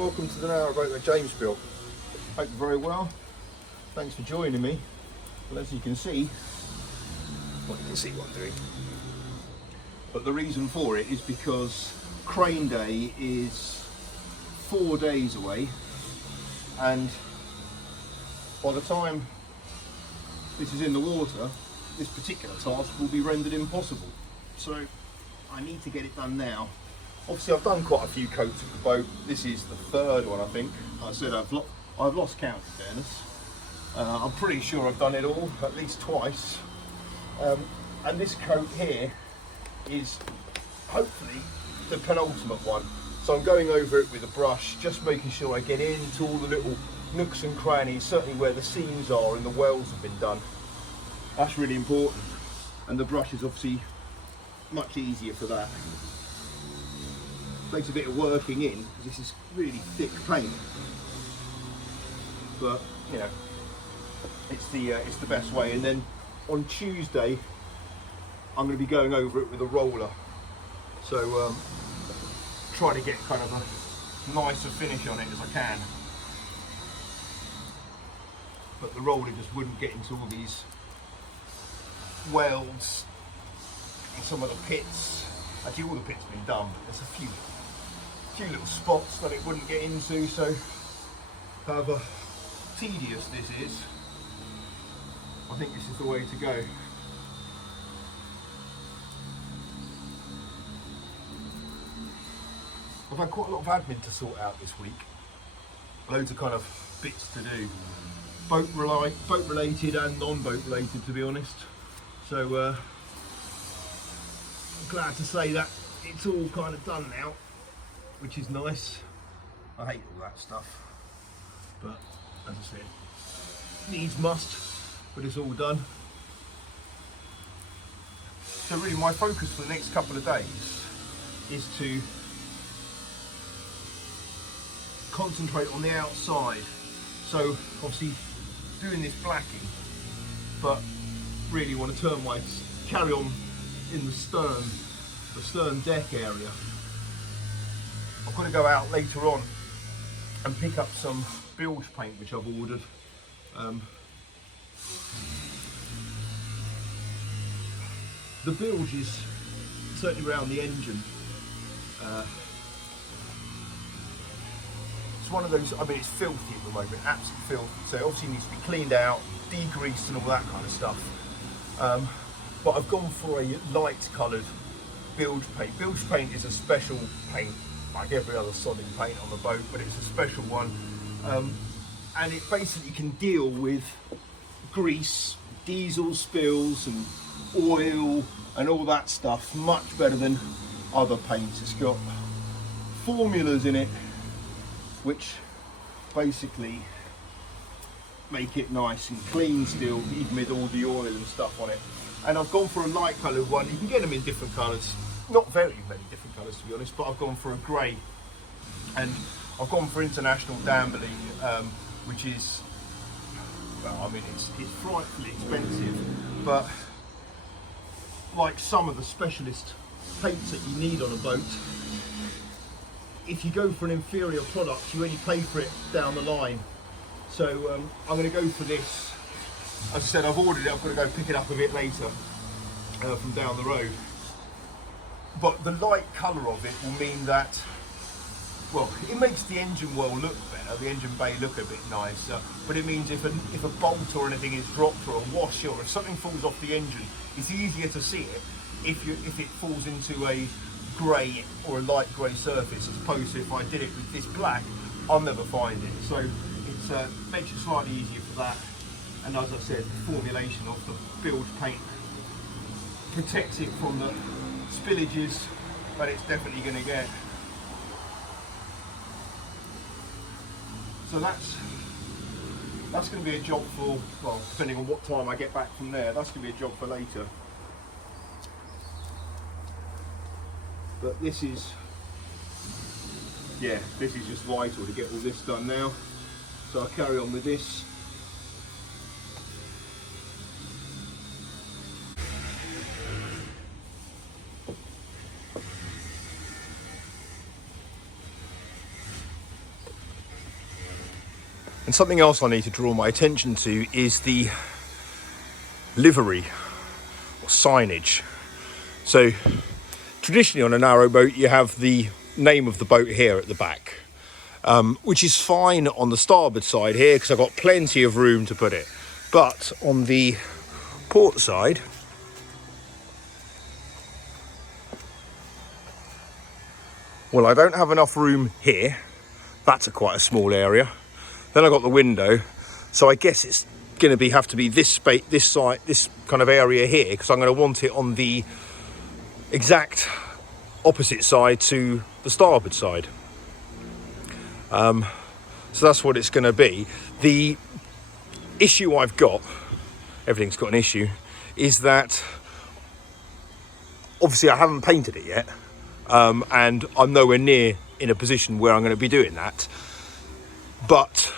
welcome to the Narrowboat with James built. Hope you're very well. Thanks for joining me. Well, as you can see, well, you can see what I'm doing. But the reason for it is because crane day is 4 days away, and by the time this is in the water, this particular task will be rendered impossible. So I need to get it done now. Obviously I've done quite a few coats of the boat. This is the third one, I think. I said I've lost count, in fairness. I'm pretty sure I've done it all at least twice. And this coat here is hopefully the penultimate one. So I'm going over it with a brush, just making sure I get into all the little nooks and crannies, certainly where the seams are and the wells have been done. That's really important. And the brush is obviously much easier for that. Takes a bit of working in, because this is really thick paint. But, you know, it's the best way. And then on Tuesday, I'm going to be going over it with a roller. So try to get kind of a nicer finish on it as I can. But the roller just wouldn't get into all these welds and some of the pits. Actually, all the pits have been done, but there's a few little spots that it wouldn't get into. So however tedious this is, I think this is the way to go. I've had quite a lot of admin to sort out this week. Loads of kind of bits to do. Boat related and non-boat related, to be honest. So I'm glad to say that it's all kind of done now, which is nice. I hate all that stuff, but as I said, needs must, but it's all done. So really my focus for the next couple of days is to concentrate on the outside. So obviously doing this blacking, but really want to carry on in the stern deck area. I'm going to go out later on and pick up some bilge paint which I've ordered. The bilge is certainly around the engine. It's one of those, I mean, it's filthy at the moment, absolutely filthy. So it obviously needs to be cleaned out, degreased and all that kind of stuff. But I've gone for a light coloured bilge paint. Bilge paint is a special paint, like every other sodding paint on the boat, but it's a special one. And it basically can deal with grease, diesel spills and oil and all that stuff much better than other paints. It's got formulas in it which basically make it nice and clean still, even with all the oil and stuff on it. And I've gone for a light coloured one. You can get them in different colours, not very many different colours to be honest, but I've gone for a grey. And I've gone for International Damberling, which is, well, I mean, it's frightfully expensive, but like some of the specialist paints that you need on a boat, if you go for an inferior product, you only pay for it down the line. So I'm going to go for this. As I said, I've ordered it, I've got to go pick it up a bit later from down the road. But the light colour of it will mean that, well, it makes the engine well look better, the engine bay look a bit nicer, but it means if a bolt or anything is dropped or a washer or if something falls off the engine, it's easier to see it if it falls into a grey or a light grey surface, as opposed to if I did it with this black, I'll never find it. So it makes it slightly easier for that. And as I said, the formulation of the bilge paint protects it from the spillages that it's definitely going to get. So that's going to be a job for, well, depending on what time I get back from there, that's going to be a job for later. But this is just vital to get all this done now. So I'll carry on with this. And something else I need to draw my attention to is the livery or signage. So traditionally on a narrowboat you have the name of the boat here at the back, which is fine on the starboard side here because I've got plenty of room to put it. But on the port side, well, I don't have enough room here. That's quite a small area. Then I've got the window, so I guess it's going to have to be this space, this side, this kind of area here, because I'm going to want it on the exact opposite side to the starboard side. So that's what it's going to be. The issue I've got, everything's got an issue, is that obviously I haven't painted it yet, and I'm nowhere near in a position where I'm going to be doing that. But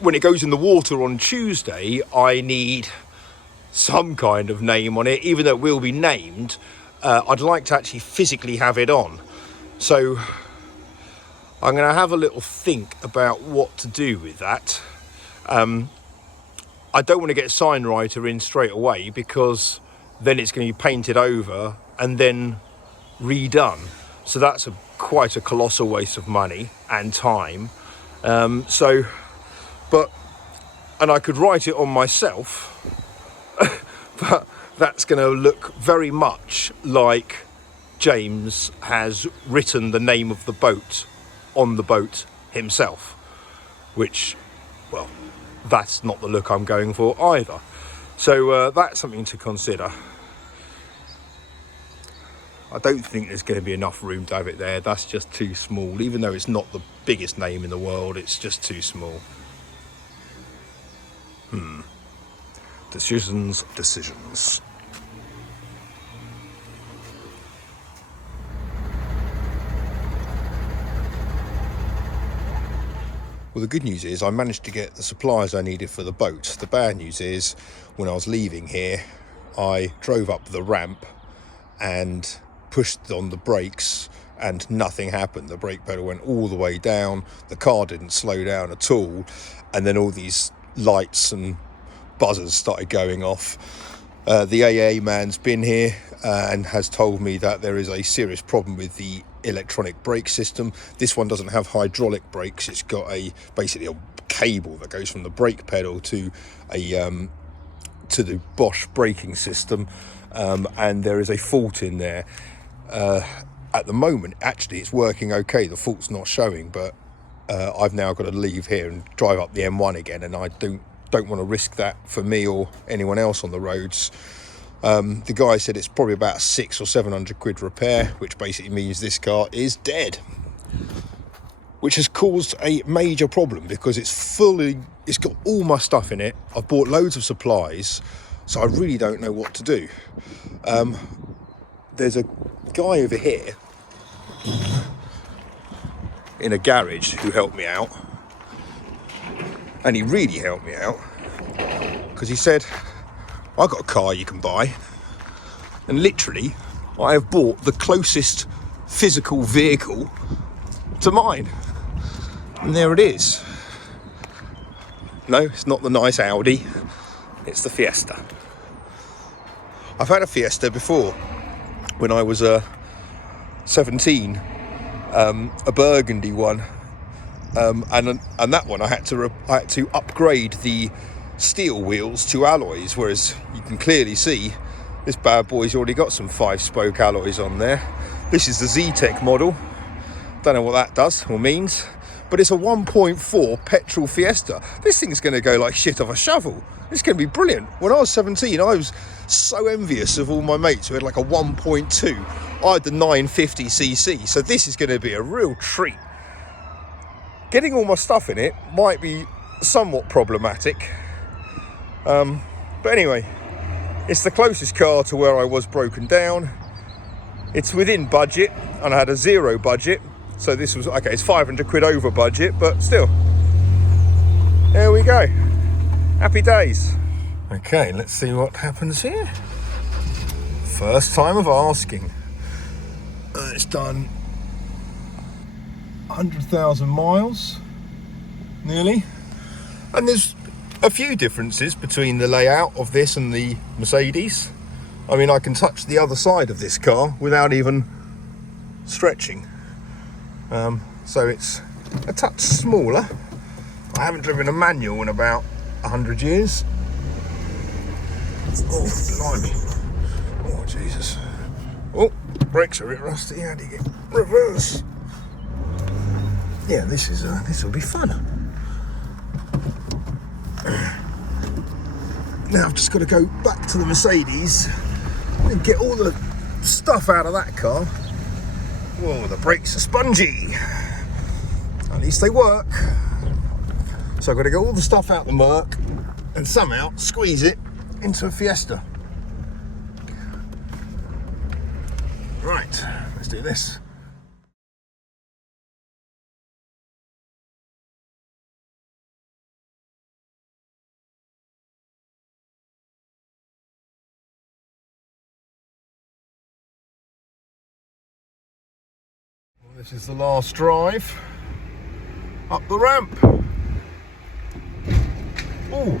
when it goes in the water on Tuesday, I need some kind of name on it. Even though it will be named, I'd like to actually physically have it on. So I'm going to have a little think about what to do with that. I don't want to get a sign writer in straight away, because then it's going to be painted over and then redone. So that's quite a colossal waste of money and time. And I could write it on myself, but that's going to look very much like James has written the name of the boat on the boat himself, which, well, that's not the look I'm going for either. So that's something to consider. I don't think there's going to be enough room to have it there. That's just too small. Even though it's not the biggest name in the world, it's just too small. Decisions. Well, the good news is I managed to get the supplies I needed for the boat. The bad news is, when I was leaving here, I drove up the ramp and pushed on the brakes and nothing happened. The brake pedal went all the way down, the car didn't slow down at all, and then all these lights and buzzers started going off. The AA man's been here and has told me that there is a serious problem with the electronic brake system. This one doesn't have hydraulic brakes. It's got basically a cable that goes from the brake pedal to the Bosch braking system, and there is a fault in there. At the moment, actually, it's working okay. The fault's not showing, but I've now got to leave here and drive up the M1 again, and I don't want to risk that for me or anyone else on the roads. The guy said it's probably about 600 or 700 quid repair, which basically means this car is dead, which has caused a major problem because it's got all my stuff in it. I've bought loads of supplies, so I really don't know what to do. There's a guy over here in a garage who helped me out, and he really helped me out because he said, "I got a car you can buy," and literally I have bought the closest physical vehicle to mine, and there it is. No, it's not the nice Audi, it's the Fiesta. I've had a Fiesta before when I was 17, a burgundy one, and that one I had to upgrade the steel wheels to alloys, whereas you can clearly see this bad boy's already got some 5-spoke alloys on there. This is the Z-Tech model. Don't know what that does or means, but it's a 1.4 petrol Fiesta. This thing's going to go like shit off a shovel. It's going to be brilliant. When I was 17, I was so envious of all my mates who had like a 1.2. I had the 950cc, so this is going to be a real treat. Getting all my stuff in it might be somewhat problematic, but anyway, it's the closest car to where I was broken down. It's within budget, and I had a 0 budget, so this was okay. It's 500 quid over budget, but still, there we go. Happy days. Okay, let's see what happens here. First time of asking. It's done 100,000 miles. nearly. And there's a few differences between the layout of this and the Mercedes. I mean, I can touch the other side of this car without even stretching. So it's a touch smaller. I haven't driven a manual in about 100 years. Oh, blimey. Oh, Jesus. Oh, brakes are a bit rusty. How do you get reverse? Yeah, this will be fun. Now I've just got to go back to the Mercedes and get all the stuff out of that car. Whoa, the brakes are spongy. At least they work. So I've got to get all the stuff out the Merc and somehow squeeze it into a Fiesta. Right, let's do this. Well, this is the last drive up the ramp. Oh,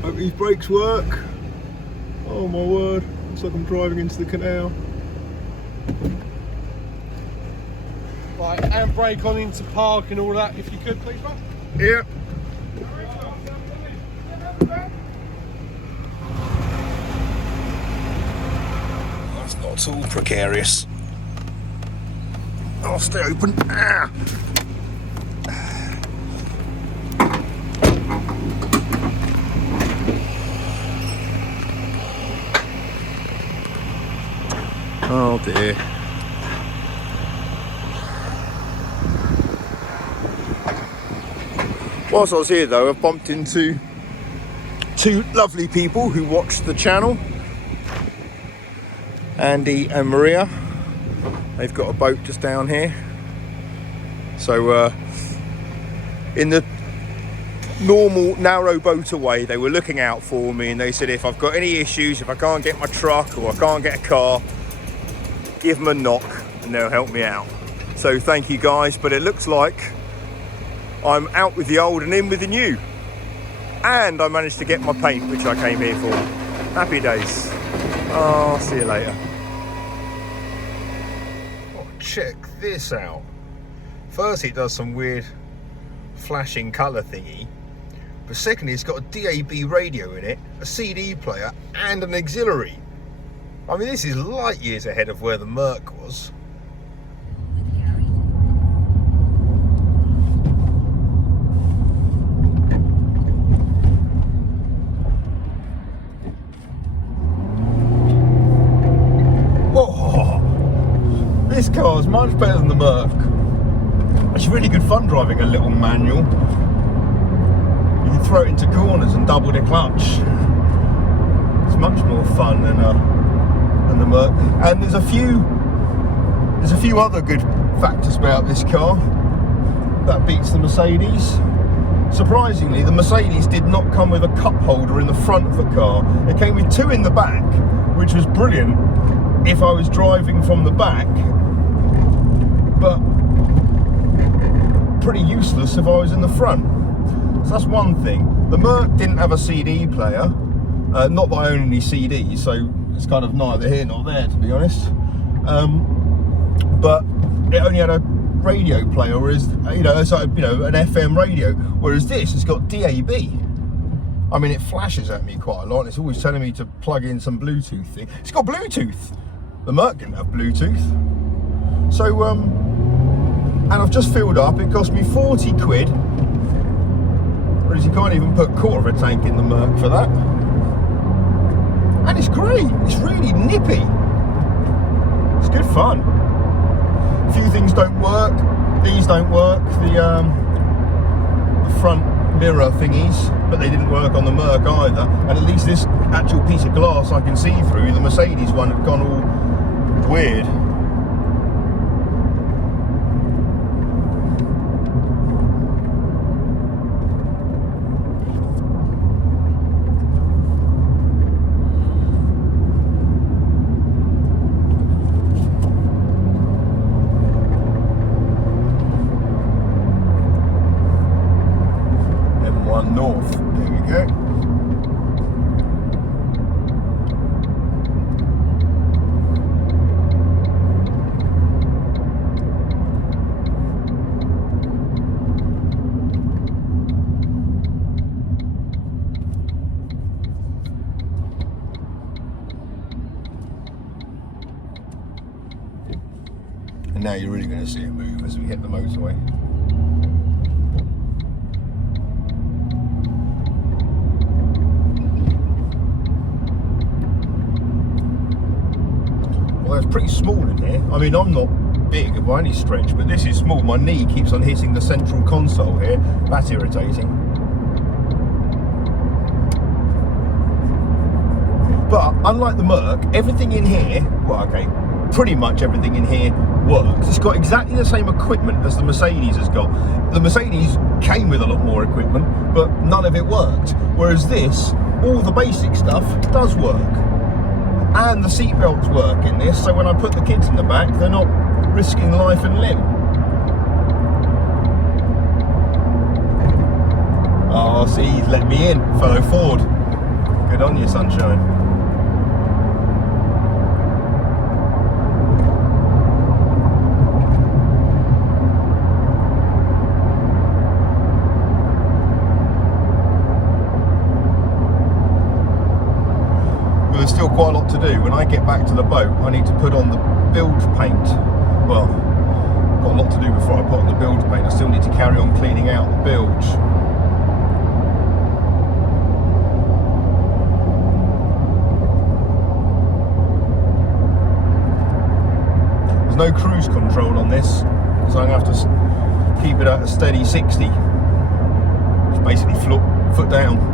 hope these brakes work. Oh my word, looks like I'm driving into the canal. Right, and brake on into park and all that, if you could, please, mate. Yeah. That's not at all precarious. I'll stay open. Ah. Oh dear. Whilst I was here though, I bumped into two lovely people who watched the channel. Andy and Maria. They've got a boat just down here. So in the normal narrowboat way, they were looking out for me and they said if I've got any issues, if I can't get my truck or I can't get a car, give them a knock and they'll help me out. So thank you guys, but it looks like I'm out with the old and in with the new. And I managed to get my paint, which I came here for. Happy days. Oh, see you later. Oh, check this out. First, it does some weird flashing colour thingy. But secondly, it's got a DAB radio in it, a CD player, and an auxiliary. I mean, this is light years ahead of where the Merc was. Whoa! This car is much better than the Merc. It's really good fun driving a little manual. You can throw it into corners and double the clutch. It's much more fun than the Merc. And there's a few other good factors about this car that beats the Mercedes. Surprisingly, the Mercedes did not come with a cup holder in the front of the car. It came with two in the back, which was brilliant if I was driving from the back, but pretty useless if I was in the front. So that's one thing. The Merc didn't have a CD player, not that I own any CDs, so it's kind of neither here nor there, to be honest. But it only had a radio player, whereas it's like, an FM radio. Whereas this has got DAB. I mean, it flashes at me quite a lot. And it's always telling me to plug in some Bluetooth thing. It's got Bluetooth. The Merc didn't have Bluetooth. So and I've just filled up. It cost me 40 quid. Whereas you can't even put a quarter of a tank in the Merc for that. And it's great. It's really nippy. It's good fun. A few things don't work. These don't work. The front mirror thingies, but they didn't work on the Merc either. And at least this actual piece of glass I can see through. The Mercedes one had gone all weird. run north. There we go. And now you're really going to see it move as we hit the motorway. Well, it's pretty small in here. I mean, I'm not big by any stretch, but this is small. My knee keeps on hitting the central console here. That's irritating. But unlike the Merc, everything in here, well, okay, pretty much everything in here works. It's got exactly the same equipment as the Mercedes has got. The Mercedes came with a lot more equipment, but none of it worked. Whereas this, all the basic stuff does work. And the seat belts work in this, so when I put the kids in the back, they're not risking life and limb. Oh, see, he's let me in, fellow Ford. Good on you, sunshine. There's still quite a lot to do. When I get back to the boat, I need to put on the bilge paint. Well, got a lot to do before I put on the bilge paint. I still need to carry on cleaning out the bilge. There's no cruise control on this, so I'm going to have to keep it at a steady 60. It's basically foot down.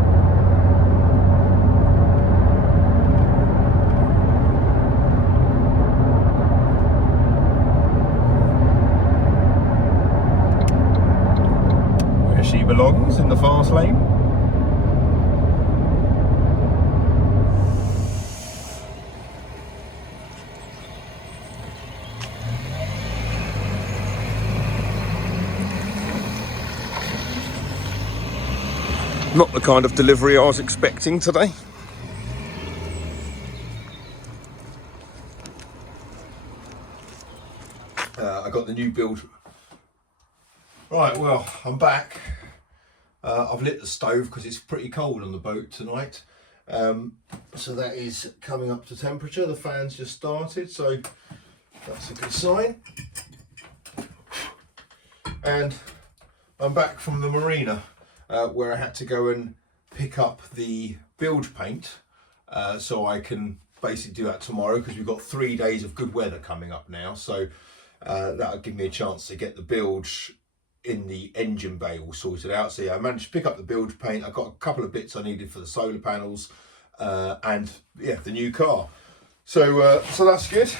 She belongs in the fast lane. Not the kind of delivery I was expecting today. I got the new build. Right, well, I'm back. I've lit the stove because it's pretty cold on the boat tonight. So that is coming up to temperature. The fan's just started, so that's a good sign. And I'm back from the marina where I had to go and pick up the bilge paint so I can basically do that tomorrow because we've got 3 days of good weather coming up now. So that'll give me a chance to get the bilge in the engine bay all sorted out. So yeah, I managed to pick up the bilge paint. I got a couple of bits I needed for the solar panels and yeah, the new car. So so that's good.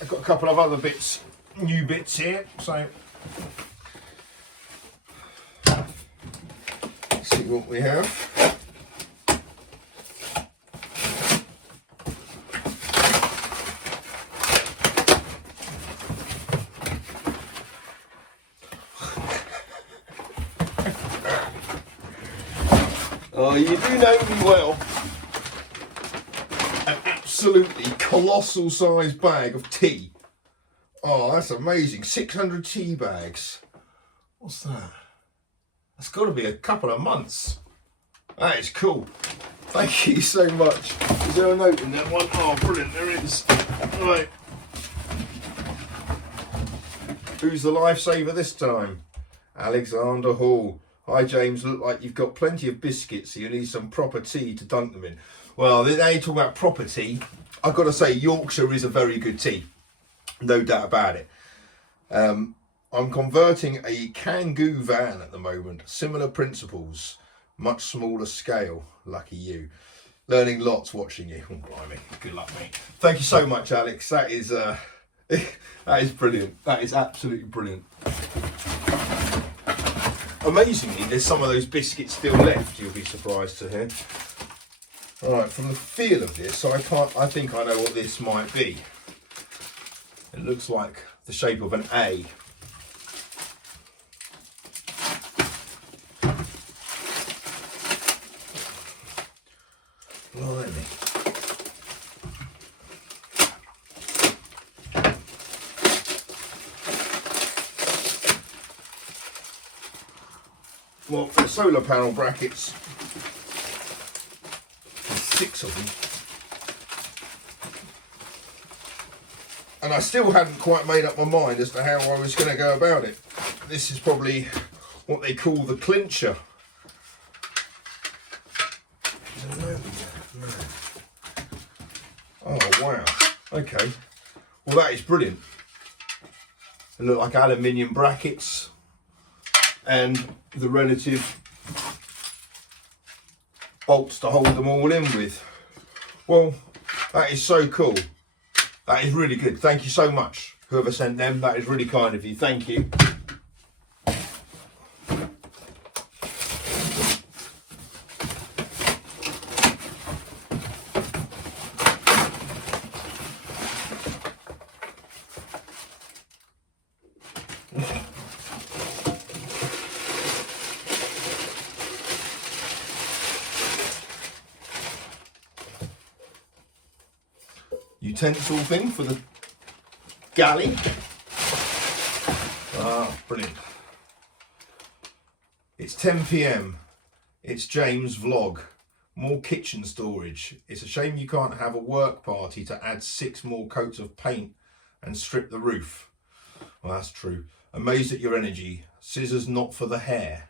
I've got a couple of other bits, new bits here. So let's see what we have. Oh, you do know me well. An absolutely colossal sized bag of tea. Oh, that's amazing. 600 tea bags. What's that? That's got to be a couple of months. That is cool. Thank you so much. Is there a note in that one? Oh, brilliant. There is. Right. Who's the lifesaver this time? Alexander Hall. Hi James, look like you've got plenty of biscuits, so you need some proper tea to dunk them in. Well, now you talk about proper tea, I've got to say Yorkshire is a very good tea. No doubt about it. I'm converting a Kangoo van at the moment. Similar principles, much smaller scale. Lucky you. Learning lots watching you. Oh, blimey. Good luck, mate. Thank you so much, Alex. That is that is brilliant. That is absolutely brilliant. Amazingly, there's some of those biscuits still left, you'll be surprised to hear. Alright, from the feel of this, I think I know what this might be. It looks like the shape of an A. well, the solar panel brackets, there's 6 of them. And I still hadn't quite made up my mind as to how I was going to go about it. This is probably what they call the clincher. Oh wow, okay. Well, that is brilliant. They look like aluminium brackets and the relative bolts to hold them all in with. Well, that is so cool. That is really good. Thank you so much, whoever sent them. That is really kind of you. Thank you. Utensil thing for the galley. Ah, brilliant. It's 10 p.m. It's James' vlog. More kitchen storage. It's a shame you can't have a work party to add 6 more coats of paint and strip the roof. Well, that's true. Amazed at your energy. Scissors not for the hair.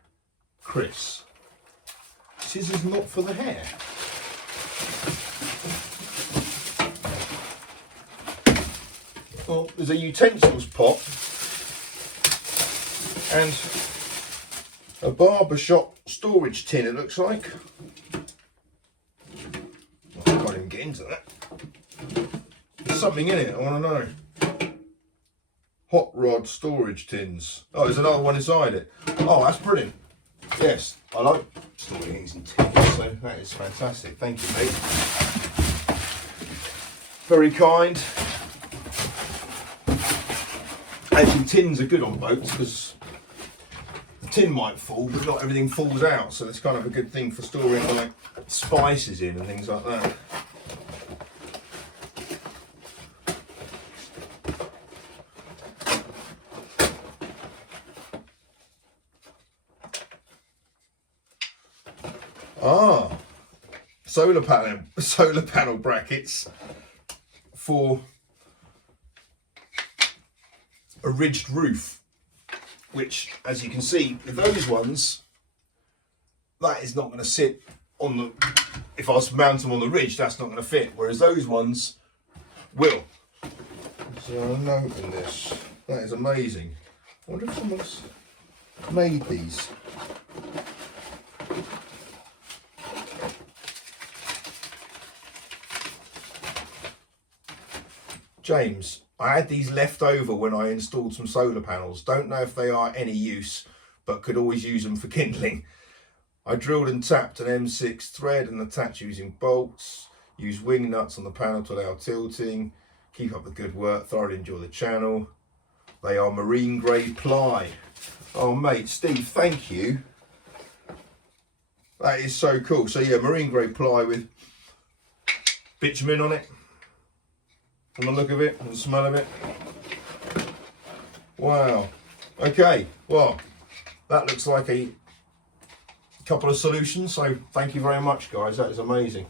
Chris. Scissors not for the hair. Well, there's a utensils pot and a barbershop storage tin, it looks like. I can't even get into that. There's something in it, I want to know. Hot rod storage tins. Oh, there's another one inside it. Oh, that's brilliant. Yes, I like storing things in tins, so that is fantastic. Thank you, mate. Very kind. Actually, tins are good on boats because the tin might fall, but not everything falls out. So it's kind of a good thing for storing like spices in and things like that. Ah, solar panel brackets for a ridged roof, which, as you can see, with those ones, that is not going to sit on the, if I was to mount them on the ridge, that's not going to fit, whereas those ones will. So I'm going to open this. That is amazing. I wonder if someone's made these. James, I had these left over when I installed some solar panels. Don't know if they are any use, but could always use them for kindling. I drilled and tapped an M6 thread and attached using bolts. Use wing nuts on the panel to allow tilting. Keep up the good work. Thoroughly enjoy the channel. They are marine grade ply. Oh mate, Steve, thank you. That is so cool. So yeah, marine grade ply with bitumen on it. From the look of it and the smell of it. Wow. Okay, well, that looks like a couple of solutions, so thank you very much, guys. That is amazing.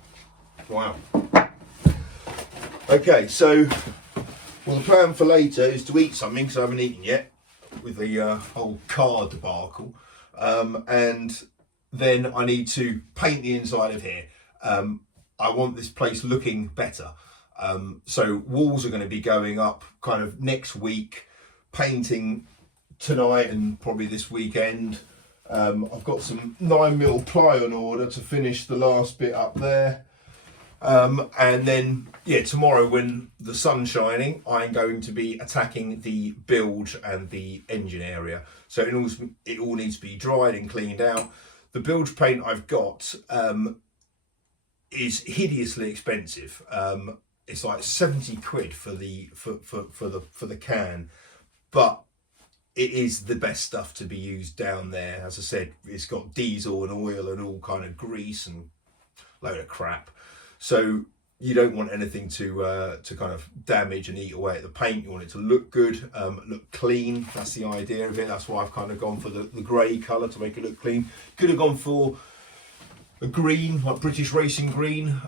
Wow. Okay, so, well, the plan for later is to eat something, because I haven't eaten yet, with the whole car debacle. And then I need to paint the inside of here. I want this place looking better. So walls are going to be going up kind of next week, painting tonight and probably this weekend. I've got some 9mm ply on order to finish the last bit up there. And then, yeah, tomorrow when the sun's shining, I'm going to be attacking the bilge and the engine area. So it all needs to be dried and cleaned out. The bilge paint I've got is hideously expensive. It's like 70 quid for the can, but it is the best stuff to be used down there. As I said, it's got diesel and oil and all kind of grease and load of crap. So you don't want anything to kind of damage and eat away at the paint. You want it to look good, look clean. That's the idea of it. That's why I've kind of gone for the grey colour to make it look clean. Could have gone for a green, like British racing green,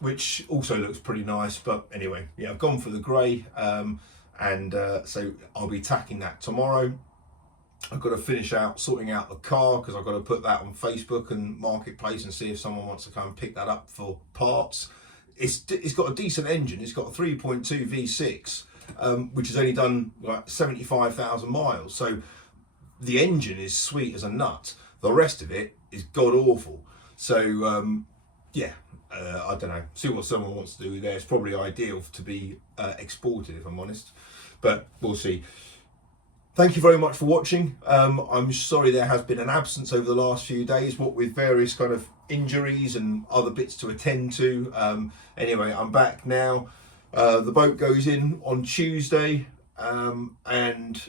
which also looks pretty nice. But anyway, yeah, I've gone for the grey, so I'll be tacking that tomorrow. I've got to finish out sorting out the car because I've got to put that on Facebook and Marketplace and see if someone wants to come and pick that up for parts. It's got a decent engine. It's got a 3.2 V6, which has only done like 75,000 miles. So the engine is sweet as a nut. The rest of it is god awful. So yeah, I don't know. See what someone wants to do there. It's probably ideal to be exported, if I'm honest, but we'll see. Thank you very much for watching. I'm sorry there has been an absence over the last few days, what with various kind of injuries and other bits to attend to. Anyway, I'm back now. The boat goes in on Tuesday, and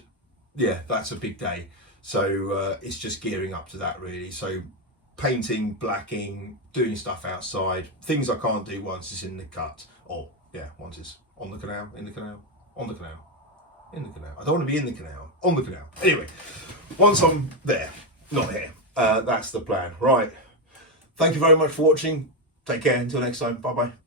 yeah, that's a big day. So it's just gearing up to that really. So painting, blacking, doing stuff outside, things I can't do once it's in the cut, or yeah, once it's on the canal, in the canal, on the canal. In the canal. I don't want to be in the canal. On the canal. Anyway, once I'm there, not here, that's the plan. Right. Thank you very much for watching. Take care. Until next time. Bye bye.